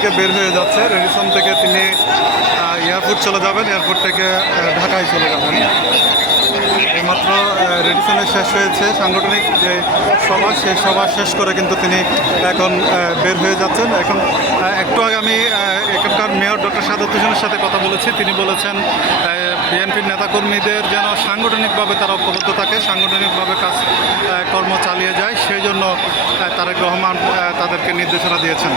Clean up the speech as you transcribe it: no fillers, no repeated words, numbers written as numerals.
থেকে বের হয়ে যাচ্ছে। রেডিসন থেকে তিনি এয়ারপোর্ট চলে যাবেন, এয়ারপোর্ট থেকে ঢাকায় চলে যাবেন। এইমাত্র রেডিসনে শেষ হয়েছে সাংগঠনিক যে সভা, সেই সভা শেষ করে কিন্তু তিনি এখন বের হয়ে যাচ্ছেন। এখন একটু আগে আমি এখানকার মেয়র ডক্টর সাদাত হোসেনের সাথে কথা বলেছি। তিনি বলেছেন বিএনপির নেতাকর্মীদের যেন সাংগঠনিকভাবে তারা ঐক্যবদ্ধ থাকে, সাংগঠনিকভাবে কর্ম চালিয়ে যায়, সেই জন্য তারেক রহমান তাদেরকে নির্দেশনা দিয়েছেন।